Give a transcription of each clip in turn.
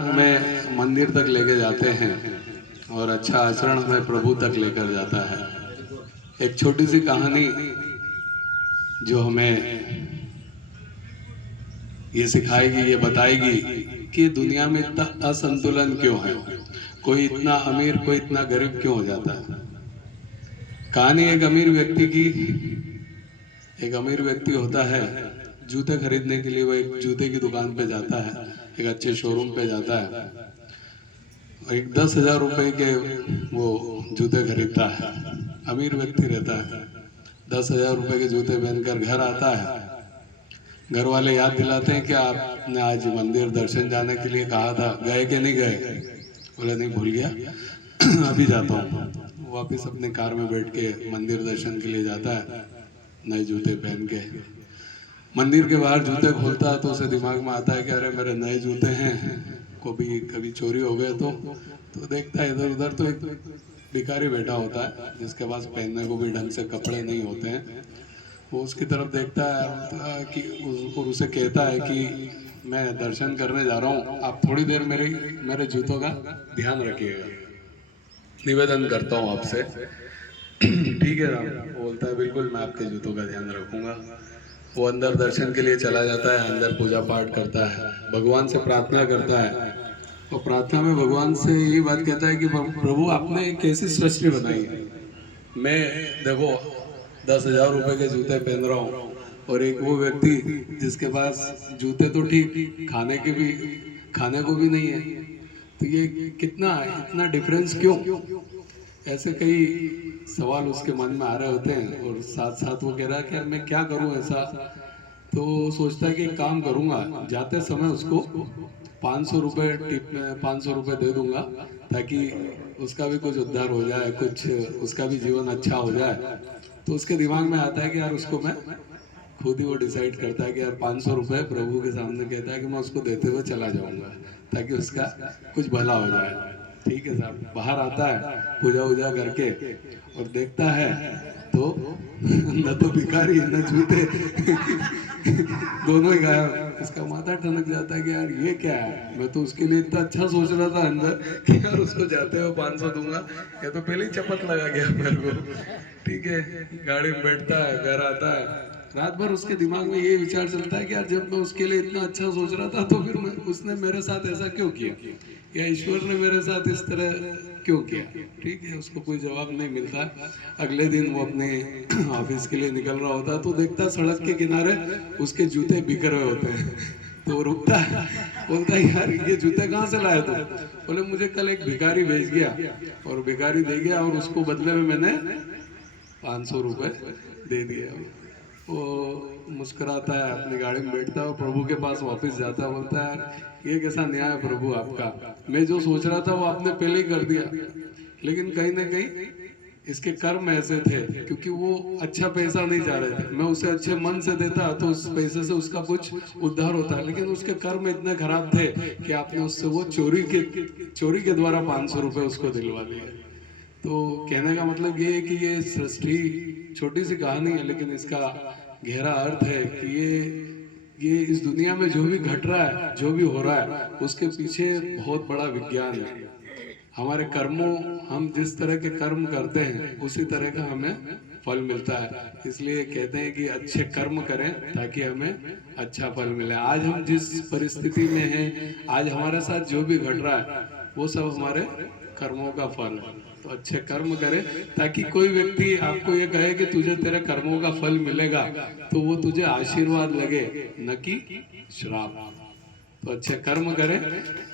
हमें मंदिर तक लेके जाते हैं और अच्छा आचरण हमें प्रभु तक लेकर जाता है। एक छोटी सी कहानी जो हमें ये सिखाएगी, ये बताएगी कि दुनिया में इतना असंतुलन क्यों है, कोई इतना अमीर कोई इतना गरीब क्यों हो जाता है। कहानी एक अमीर व्यक्ति की। एक अमीर व्यक्ति होता है, जूते खरीदने के लिए वो एक जूते की दुकान पे जाता है, एक अच्छे शोरूम पे जाता है। एक 10,000 रुपए के वो जूते खरीदता है। अमीर व्यक्ति रहता है, 10,000 रुपए के जूते पहनकर घर आता है। घर वाले याद दिलाते हैं कि आपने आज मंदिर दर्शन जाने के लिए कहा था, गए कि नहीं गए? बोले नहीं, भूल गया, अभी जाता हूँ। वापिस अपने कार में बैठ के मंदिर दर्शन के लिए जाता है, नए जूते पहन के। मंदिर के बाहर जूते खोलता है तो उसे दिमाग में आता है कि अरे मेरे नए जूते हैं, कभी चोरी हो गए तो देखता है इधर उधर, तो एक भिखारी बैठा होता है जिसके पास पहनने को भी ढंग से कपड़े नहीं होते हैं। वो उसकी तरफ देखता है कि और उसे कहता है कि मैं दर्शन करने जा रहा हूँ, आप थोड़ी देर मेरे जूतों का ध्यान रखिएगा, निवेदन करता हूँ आपसे। ठीक है राम, बोलता है बिल्कुल मैं आपके जूतों का ध्यान रखूंगा। वो अंदर दर्शन के लिए चला जाता है, अंदर पूजा पाठ करता है, भगवान से प्रार्थना करता है। और प्रार्थना में भगवान से यही बात कहता है कि प्रभु आपने एक ऐसी सृष्टि बनाई है, मैं देखो 10,000 रुपए के जूते पहन रहा हूँ और एक वो व्यक्ति जिसके पास जूते तो ठीक, खाने को भी नहीं है। तो ये कितना इतना डिफरेंस क्यों? ऐसे कई सवाल उसके मन में आ रहे होते हैं और साथ साथ वो कह रहा है कि यार मैं क्या करूं ऐसा। तो सोचता है कि एक काम करूंगा, जाते समय उसको 500 रुपये टिप में 500 रुपये दे दूंगा ताकि उसका भी कुछ उद्धार हो जाए, कुछ उसका भी जीवन अच्छा हो जाए। तो उसके दिमाग में आता है कि यार उसको मैं खुद ही वो डिसाइड करता है कि यार 500 रुपये प्रभु के सामने कहता है कि मैं उसको देते हुए चला जाऊंगा ताकि उसका कुछ भला हो जाए। ठीक है साहब, बाहर आता है पूजा वूजा करके और देखता है तो न तो भिखारी न जूते दोनों ही गायब। उसका माथा ठनक जाता है कि यार ये क्या है, मैं तो उसके लिए इतना अच्छा सोच रहा था अंदर कि यार उसको जाते हुए 500 दूंगा, ये तो पहले ही चपत लगा गया मेरे को। ठीक है, गाड़ी में बैठता है, घर आता है, रात भर उसके दिमाग में ये विचार चलता है कि यार जब मैं उसके लिए इतना अच्छा सोच रहा था तो फिर उसने मेरे साथ ऐसा क्यों किया, या ईश्वर ने मेरे साथ इस तरह क्यों किया। ठीक है, उसको कोई जवाब नहीं मिलता। अगले दिन वो अपने ऑफिस के लिए निकल रहा होता तो देखता सड़क के किनारे उसके जूते बिखरे हुए होते हैं। तो वो रुकता है, बोलता है यार ये जूते कहाँ से लाया तू? बोले मुझे कल एक भिखारी भेज गया और भिखारी दे गया और उसको बदले में मैंने 500 रुपये दे दिया। वो मुस्कुराता है, अपनी गाड़ी में बैठता है और प्रभु के पास वापस जाता है, बोलता है ये कैसा न्याय है प्रभु आपका, मैं जो सोच रहा था वो आपने पहले ही कर दिया। लेकिन कहीं ना कहीं इसके कर्म ऐसे थे, क्योंकि वो अच्छा पैसा नहीं चाह रहे थे, मैं उसे अच्छे मन से देता तो उस पैसे से उसका कुछ उद्धार होता, लेकिन उसके कर्म इतने खराब थे कि आपने उससे वो चोरी के द्वारा 500 रुपये उसको दिलवा दिए। तो कहने का मतलब ये है कि ये सृष्टि छोटी सी कहानी है, लेकिन इसका गहरा अर्थ है कि ये इस दुनिया में जो भी घट रहा है, जो भी हो रहा है, उसके पीछे बहुत बड़ा विज्ञान है। हमारे कर्मों, हम जिस तरह के कर्म करते हैं उसी तरह का हमें फल मिलता है। इसलिए कहते हैं कि अच्छे कर्म करें ताकि हमें अच्छा फल मिले। आज हम जिस परिस्थिति में हैं, आज हमारे साथ जो भी घट रहा है वो सब हमारे कर्मों का फल है। तो अच्छे कर्म करें ताकि कोई व्यक्ति आपको ये कहे कि तुझे तेरे कर्मों का फल मिलेगा, तो वो तुझे आशीर्वाद लगे, न कि श्राप। तो अच्छे कर्म करें।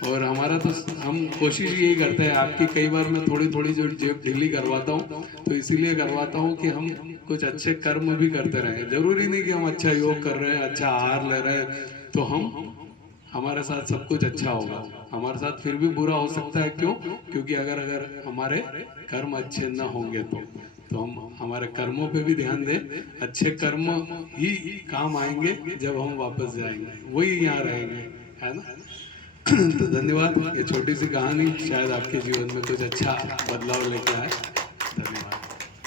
और हमारा तो हम कोशिश यही करते हैं, आपकी कई बार मैं थोड़ी थोड़ी जो जेब ढीली करवाता हूँ तो इसीलिए करवाता हूँ कि हम कुछ अच्छे कर्म भी करते रहें। जरूरी नहीं कि हम अच्छा योग कर रहे हैं, अच्छा आहार ले रहे हैं तो हमारे साथ सब कुछ अच्छा होगा। हमारे साथ फिर भी बुरा हो सकता है। क्यों? क्योंकि अगर हमारे कर्म अच्छे न होंगे तो हम हमारे कर्मों पे भी ध्यान दें। अच्छे कर्म ही काम आएंगे, जब हम वापस जाएंगे वही यहाँ रहेंगे, है ना। तो धन्यवाद, ये छोटी सी कहानी शायद आपके जीवन में कुछ अच्छा बदलाव लेके आए। धन्यवाद।